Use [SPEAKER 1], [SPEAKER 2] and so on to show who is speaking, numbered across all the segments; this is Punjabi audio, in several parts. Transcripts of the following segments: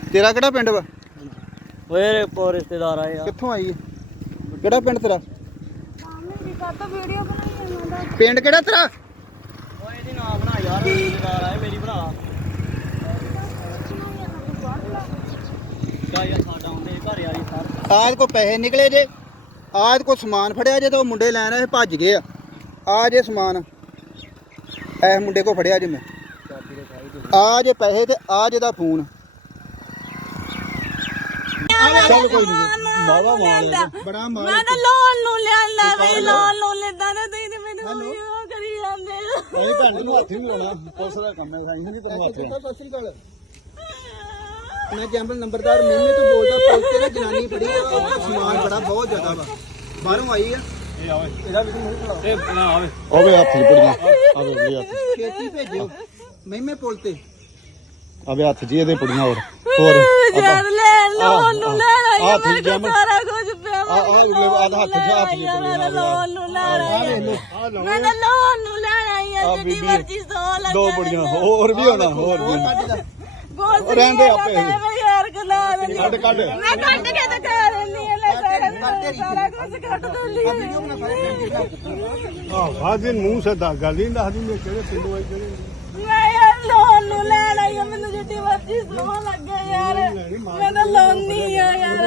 [SPEAKER 1] तेरा केड़ा पिंड वा?
[SPEAKER 2] ओए रिश्तेदार आए यार।
[SPEAKER 1] कित्थों आई है? केड़ा पिंड तेरा? पिंड केड़ा तेरा?
[SPEAKER 2] ओए दी नाम बना यार, रिश्तेदार आए मेरी भरा। क्या यार साडा हुंदे घर यारी सर।
[SPEAKER 1] आज को पैसे निकले जे, आज को समान फड़िया जे तो मुंडे लैन आए भज गए आ जे समान ऐ मुंडे को फड़िया जे मैं आ जे पैसे ते आ जे दा फोन। चल कोई नहीं बाबा मार बड़ा मार
[SPEAKER 3] मैं तो लोन नु लेंदा भाई लोन नु लेंदा ते तुई ते मैनू ओ करी जांदे
[SPEAKER 1] नहीं भैन नूं हत्थ नहीं लाउणा पुलिस दा काम है साईं जी तन्नू हत्थ सत श्री अकाल मैं जैम्बल नंबरदार मेमे तो बोलदा पुलिस ते ना जनानी पड़ी समान बड़ा बहुत ज्यादा वा बाहरों आई है ए आवे एदा भी नहीं खड़ा ए ना आवे ओवे हत्थ जी पड़ियां आवे ले हत्थ खेती भेजियो मेमे पुल ते आवे हत्थ जी एदे पड़ियां और
[SPEAKER 3] यार ले लोन नु लेना
[SPEAKER 1] आ ठीक है
[SPEAKER 3] सारा कुछ पे
[SPEAKER 1] आ आधा हत्थ जी हत्थ जी पड़ियां
[SPEAKER 3] लोन नु लेना मैं तो लोन नु लेना है जितनी मर्जी सो लगे
[SPEAKER 1] दो पड़ियां और भी होना और भी रहंदे आपे
[SPEAKER 3] यार कला
[SPEAKER 1] ਕੱਢ ਕੱਢ
[SPEAKER 3] मैं काट के तो कर रही है ले सारा कुछ काट दो लिया
[SPEAKER 4] आज दिन मुंह से गल ही दस दी किहड़े पिंड आई किहड़े
[SPEAKER 3] मैं यार लोन नु लेना है मैंने जितनी मर्जी सो लगे यार मैं तो लोन नहीं है यार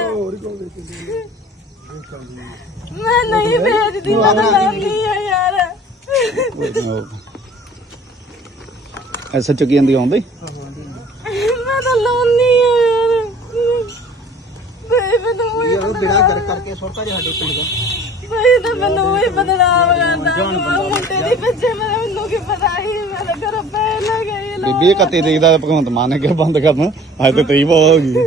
[SPEAKER 3] मैं नहीं भेजती मैं तो लोन नहीं है यार
[SPEAKER 1] ऐसा चुकी ਜਾਂਦੀ ਆਉਂਦੀ
[SPEAKER 3] मैं तो लोन नहीं है यार भाई मैं तो
[SPEAKER 1] ਯਾਰ ਬਿੜਾ ਕਰ ਕਰਕੇ ਸੁੱਟਾ ਜੇ ਸਾਡੇ ਪਿੰਡ ਦਾ
[SPEAKER 3] भाई तो मैंने वही बदलाव करना मुंडे दी बच्चे मैंने की पता ही मेरे घर पहले गई
[SPEAKER 1] ਬੀਬੀ ਇਹ ਕੱਤੇ ਦੇਖਦਾ ਭਗਵੰਤ ਮਾਨ ਨੇ ਕਿਹਾ ਬੰਦ ਕਰਨਾ ਅੱਜ ਤੇ ਤਰੀ ਬਹੁਤ ਹੋ ਗਈ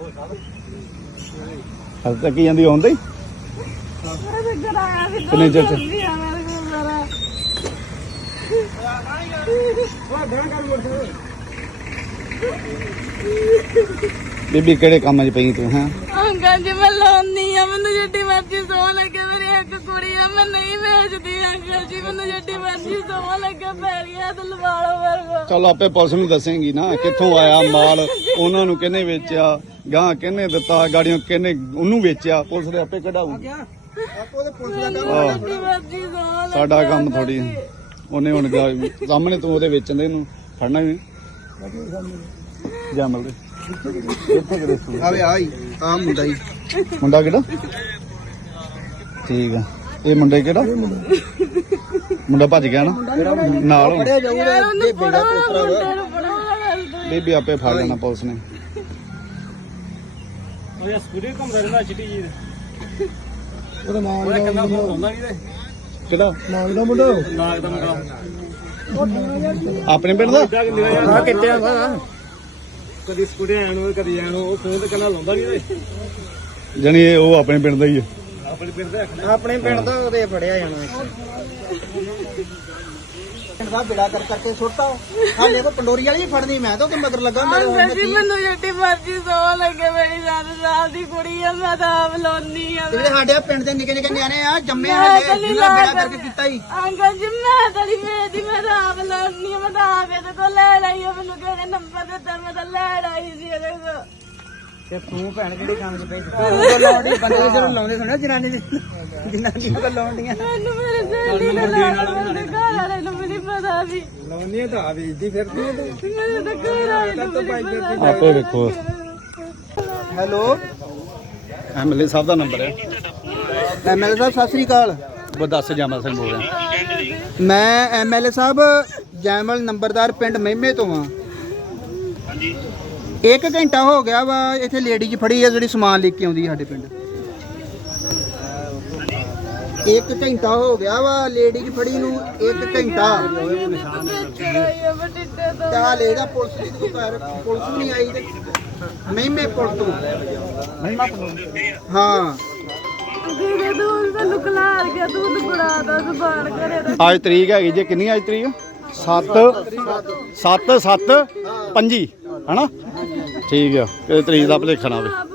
[SPEAKER 1] ਹਲ ਤੱਕ ਹੀ ਜਾਂਦੀ ਆਉਂਦੀ
[SPEAKER 3] मेरे घर आया भी
[SPEAKER 1] ਕਿੰਨੇ ਚਿਰ ਚ
[SPEAKER 3] मेरे को जरा
[SPEAKER 1] ਬੀਬੀ ਕਿਹੜੇ ਕੰਮ 'ਚ ਪਈ ਤੂੰ ਹੈਂ
[SPEAKER 3] अंकल जी मैं लोन नहीं है मैंने जितनी मर्जी सो लगे मेरी एक कुड़ी है मैं नहीं भेजती अंकल जी मैंने जितनी मर्जी सो लगे पैरिया तो लवा लो मेरे को
[SPEAKER 1] ਚੱਲ ਆਪੇ ਪੁਲਿਸ ਨੂੰ ਦੱਸੇਂਗੀ ਨਾ ਕਿੱਥੋਂ ਆਇਆ ਮਾਲ ਉਹਨਾਂ ਨੂੰ ਕਿਹਨੇ ਵੇਚਿਆ ਗਾਂ ਕਿਹਨੇ ਦਿੱਤਾ ਗਾੜੀਆਂ ਕਿਹਨੇ ਉਹਨੂੰ ਵੇਚਿਆ ਪੁਲਿਸ ਦੇ ਆਪੇ ਕਢਾਊਗੀ
[SPEAKER 3] जितनी मर्जी सो
[SPEAKER 1] ਸਾਡਾ ਕੰਮ ਥੋੜੀ ਉਹਨੇ ਹੁਣ ਸਾਹਮਣੇ ਤੂੰ ਉਹਦੇ ਵੇਚਣ ਦੇ ਇਹਨੂੰ ਫੜਨਾ ਵੀ ਜਮਲ ਦੇ ਆਵੇ ਆਈ ਆ ਮੁੰਡਾ ਹੀ ਮੁੰਡਾ ਕਿਹੜਾ ਠੀਕ ਆ ਇਹ ਮੁੰਡਾ ਕਿਹੜਾ ਮੁੰਡਾ ਭੱਜ ਗਿਆ ਨਾ ਨਾਲ ਹੁਣ ਬੇਬੀ ਆਪੇ ਫੜ ਲੈਣਾ ਪੁਲਿਸ ਨੇ
[SPEAKER 2] ਉਹ ਯਾਰ ਸਕੂਟਰ ਘੁੰਮਦਾ ਰਹਿੰਦਾ ਚਿੱਟੀ ਜੀ
[SPEAKER 4] ਉਹਦਾ ਨਾਮ
[SPEAKER 2] ਉਹਦਾ ਕੰਨਾ ਹੁੰਦਾ ਨਹੀਂ ਤੇ
[SPEAKER 1] ਕਿਹੜਾ
[SPEAKER 4] ਨਾਮ ਦਾ ਮੁੰਡਾ
[SPEAKER 2] ਨਾਗ ਦਾ ਮੁੰਡਾ
[SPEAKER 1] ਆਪਣੇ ਪਿੰਡ ਦਾ
[SPEAKER 2] ਆ ਕਿੱਥੇ ਆ ਕਦੀ ਸਕੂਟਰ ਆਣ ਨੂੰ ਕਦੀ ਆਣ ਉਹ ਫੋਨ ਤੇ ਕੰਨਾ ਲਾਉਂਦਾ ਨਹੀਂ ਤੇ
[SPEAKER 1] ਜਾਣੀ ਇਹ ਉਹ ਆਪਣੇ ਪਿੰਡ ਦਾ ਹੀ ਆ
[SPEAKER 2] ਆਪਣੇ ਪਿੰਡ ਦਾ
[SPEAKER 1] ਆਪਣੇ ਪਿੰਡ ਦਾ ਉਹਦੇ ਫੜਿਆ ਜਾਣਾ ਪਿੰਡ ਦਾ ਬਿੜਾ ਕਰ ਕਰਕੇ ਸੁੱਟਾ ਹਾਲੇ ਕੋ ਪੰਡੋਰੀ ਵਾਲੀ ਫੜਨੀ ਮੈਂ ਤਾਂ ਉਹਦੇ ਮਗਰ ਲੱਗਾ
[SPEAKER 3] अंकल जी मैंने जितनी मर्जी सो लगे मेरी 7 साल की कुड़ी है मैं तो आप लोनी है
[SPEAKER 1] ਜਿਹੜੇ ਸਾਡੇ ਪਿੰਡ ਦੇ ਨਿੱਕੇ ਨਿੱਕੇ ਨਿਆਣੇ ਆ ਜੰਮੇ ਹਲੇ ਜਿਹੜਾ ਬਿੜਾ ਕਰਕੇ ਕੀਤਾ ਹੀ
[SPEAKER 3] अंकल जी मैं तेरी बेटी मैं तो आप लोनी मैं तो आप ये को ले लाई है मैंने कहने नंबर देता मैं तो ले लाई सी ਇਹਦੇ ਕੋ
[SPEAKER 1] ਤੇ ਤੂੰ ਭੈਣ ਕਿਹੜੇ ਕੰਮ 'ਚ ਪਈ ਲਾਉਂਦੀ ਬੰਦੇ ਜਦੋਂ ਲਾਉਂਦੇ ਸੁਣਿਆ ਜਨਾਨੀ ਕੋ ਲਾਉਂਦੀਆਂ
[SPEAKER 3] ਮੈਨੂੰ ਮੇਰੇ ਸਹੇਲੀ ਨੇ ਮੇਰੇ ਘਰ ਵਾਲੇ ਨੂੰ ਵੀ ਨਹੀਂ ਪਤਾ ਸੀ
[SPEAKER 1] ਲਾਉਂਦੀਆਂ ਤਾਂ ਆ ਵੇਚਦੀ ਫਿਰਦੀ
[SPEAKER 3] ਮੇਰੇ ਤਾਂ ਘਰ ਵਾਲੇ ਨੂੰ ਵੀ ਨਹੀਂ ਪਤਾ
[SPEAKER 1] ਆਪੇ ਵੇਖੋ ਹੈਲੋ ਐਮਐਲਏ ਸਾਹਿਬ ਦਾ ਨੰਬਰ ਹੈ ਐਮਐਲਏ ਸਾਹਿਬ ਸਤਿ ਸ੍ਰੀ ਅਕਾਲ ਉਹ ਦੱਸ ਜਮਲ ਸਿੰਘ ਬੋਲ ਰਿਹਾ ਮੈਂ ਐਮਐਲਏ ਸਾਹਿਬ ਜੈਮਲ ਨੰਬਰਦਾਰ ਪਿੰਡ ਮਹਿਮੇ ਤੋਂ ਆ ਹਾਂਜੀ 1 ਘੰਟਾ ਹੋ ਗਿਆ ਵਾ ਇੱਥੇ ਲੇਡੀਜ਼ ਫੜੀ ਆ ਜਿਹੜੀ ਸਮਾਨ ਲੈ ਕੇ ਆਉਂਦੀ ਸਾਡੇ ਪਿੰਡ 1 ਘੰਟਾ ਹੋ ਗਿਆ ਵਾ ਲੇਡੀਜ਼ ਫੜੀ ਨੂੰ 1 ਘੰਟਾ ਚਾਹ ਲੈਦਾ ਪੁਲਿਸ ਦੀ ਕੋਈ ਪੁਲਿਸ ਨਹੀਂ ਆਈ ਤੇ ਮਹਿਮੇ ਪੁਲ ਤੋਂ ਹਾਂ
[SPEAKER 3] ਜਿਹੜੇ ਦੂਰ ਦਾ ਲੁਕਲਾਰ ਗਿਆ ਦੁੱਧ ਬੜਾਦਾ ਜ਼ਬਾਨ ਕਰੇ
[SPEAKER 1] ਅੱਜ ਤਰੀਕ ਹੈਗੀ ਜੇ ਕਿੰਨੀ ਅੱਜ ਤਰੀਕ 7 7 7 5 ਹੈਨਾ ਠੀਕ ਆ ਕਿ ਤਰੀਕ ਦਾ ਭੁਲੇਖਾ ਨਾ ਹੋਵੇ